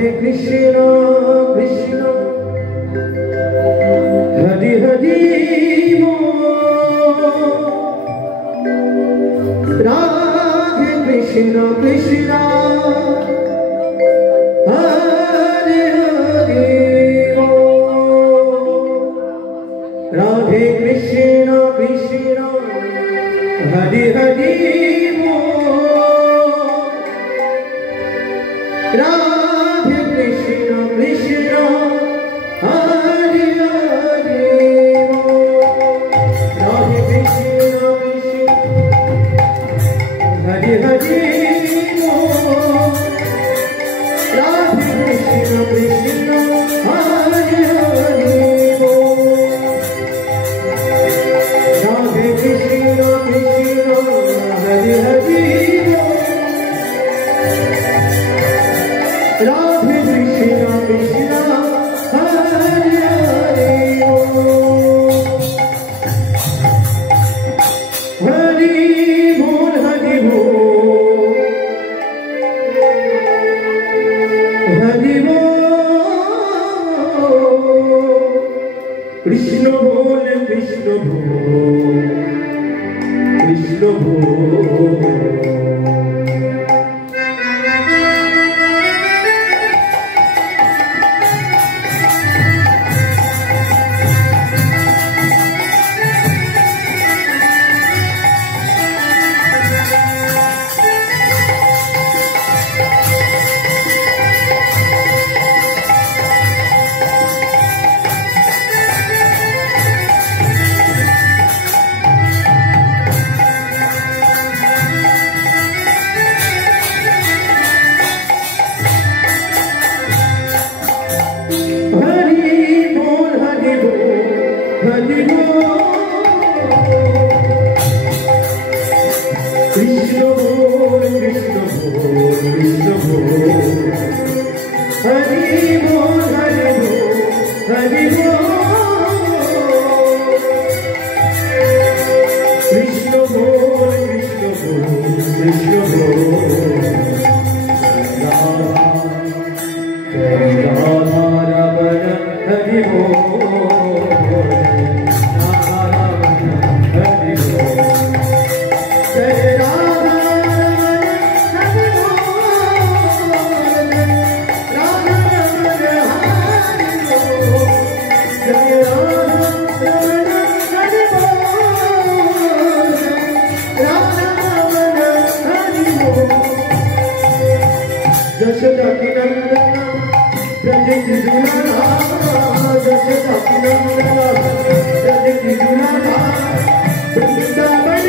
Krishna Krishna Hare Hare Radhe Krishna Krishna Hare Hare Radhe Krishna Krishna Hare Hare Radhe Krishna Krishna Hare Hare Radhe Krishna Krishna Hare Hare Radhe Krishna Krishna Hare Hare Radhe Krishna Krishna Hare Hare Radhe Krishna Krishna Hare Hare Hari Bol Hari Bol Hari Bol Krishna Bol Krishna Bol Krishna Bol Hari Bol Krishna Bol Krishna Bol Krishna Bol Hari Bol Hari Bol Hari Bol Krishna Bol Krishna Bol Krishna Bol Hari Bol Jasadakinandana Prajiti Dunana Jasadakinandana Prajiti Dunana Vrindavan